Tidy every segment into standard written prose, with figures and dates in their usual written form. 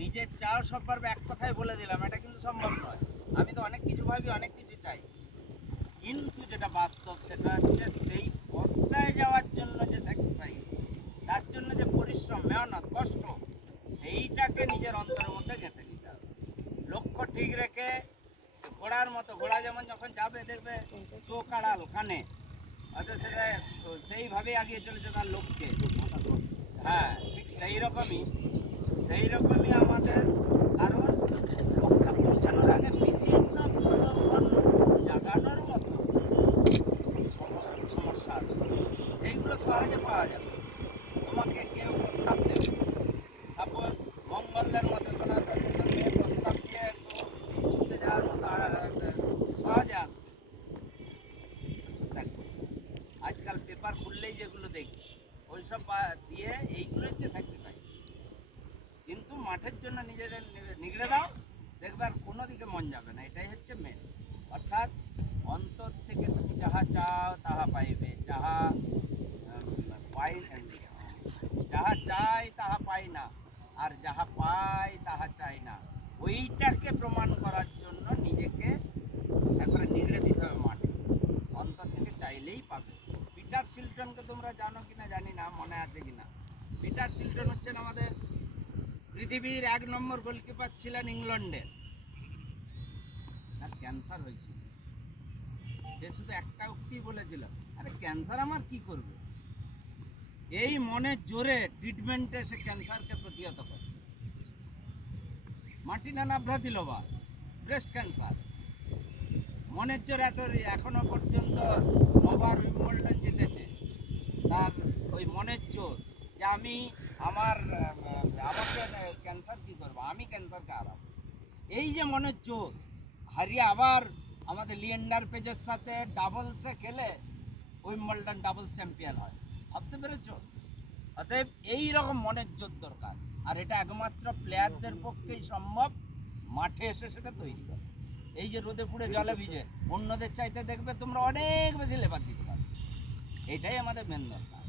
নিজের চাও সব পারবে এক কথায় বলে দিলাম, এটা কিন্তু সম্ভব নয়। আমি তো অনেক কিছু ভাবি, অনেক কিছু চাই, কিন্তু যেটা বাস্তব সেটা হচ্ছে সেই পথটায় যাওয়ার জন্য যে স্যাক্রিফাইস, তার জন্য যে পরিশ্রম, মেহনত, কষ্ট, সেইটাকে নিজের অন্তরের মধ্যে গেঁথে নিতে হবে। লক্ষ্য ঠিক রেখে ঘোড়ার মতো, ঘোড়া যেমন যখন যাবে দেখবে চোখ আড়াল কানে, হয়তো সেটা সেইভাবেই আগিয়ে চলেছে তার লক্ষ্যে। হ্যাঁ, ঠিক সেই রকমই আমাদের, কারণ লক্ষ্যে পৌঁছানোর আগে বিভিন্ন প্রলোভন জাগানোর মতো সমস্যা আছে, সেইগুলো সহজে পাওয়া যাবে। তোমাকে কেউ প্রস্তাব দেবে, সাপোজ মঙ্গলদের মতো কোনো মেয়ে প্রস্তাব দিয়ে একটু ঘুরতে যাওয়ার মতো সহজে আসবে। আজকাল পেপার খুললেই যেগুলো দেখি ওইসব দিয়ে এইগুলো হচ্ছে স্যাক্রিফাইস। কিন্তু মাঠের জন্য নিজেদের নিগড়ে দাও, দেখবে আর কোনো দিকে মন যাবে না, এটাই হচ্ছে মেন। অর্থাৎ অন্তর থেকে তুমি যাহা চাও তাহা পাইবে, যাহা পাই, যাহা চাই তাহা পাই না, আর যাহা পাই তাহা চাই না। ওইটাকে প্রমাণ করার জন্য নিজেকে একবারে নিগড়ে দিতে হবে মাঠে, অন্তর থেকে চাইলেই পাবে। পিটার শিল্টনকে তোমরা জানো কিনা জানি না, মনে আছে কিনা। পিটার শিল্টন হচ্ছেন আমাদের পৃথিবীর 1 নম্বর গোলকিপার ছিলেন ইংল্যান্ডের। তার ক্যান্সার হয়েছিল, সে শুধু একটা উক্তি বলেছিল, আরে ক্যান্সার আমার কি করবে। এই মনের জোরে ট্রিটমেন্টে সে ক্যান্সারকে প্রতিহত করে। মার্টিনা নাভ্রাতিলোভা ব্রেস্ট ক্যান্সার, মনের জোর এত, এখনো পর্যন্ত 9বার উইম্বলডন জিতেছে। তার ওই মনের জোর যে আমাকে ক্যান্সার কি করবো, আমি ক্যান্সারকে হারাবো। এই যে মনের জোর হারিয়ে আবার আমাদের লিয়েন্ডার পেজের সাথে ডাবলসে খেলে উইম্বলডন ডাবলস চ্যাম্পিয়ন হয়, ভাবতে পেরেছ? অতএব এইরকম মনের জোর দরকার, আর এটা একমাত্র প্লেয়ারদের পক্ষেই সম্ভব মাঠে এসে সেটা তৈরি করে। এই যে রোদে পুড়ে জলে ভিজে অন্যদের চাইতে দেখবে তোমরা অনেক বেশি লেবার দিতে পারবে, এটাই আমাদের মেন দরকার।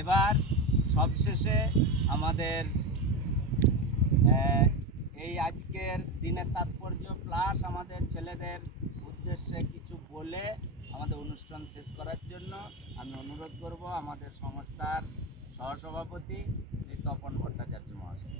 এবার সবশেষে আমাদের এই আজকের দিনের তাৎপর্য প্লাস আমাদের ছেলেদের উদ্দেশ্যে কিছু বলে আমাদের অনুষ্ঠান শেষ করার জন্য আমি অনুরোধ করব আমাদের সংস্থার সহসভাপতি তপন ভট্টাচার্য মহাশয়।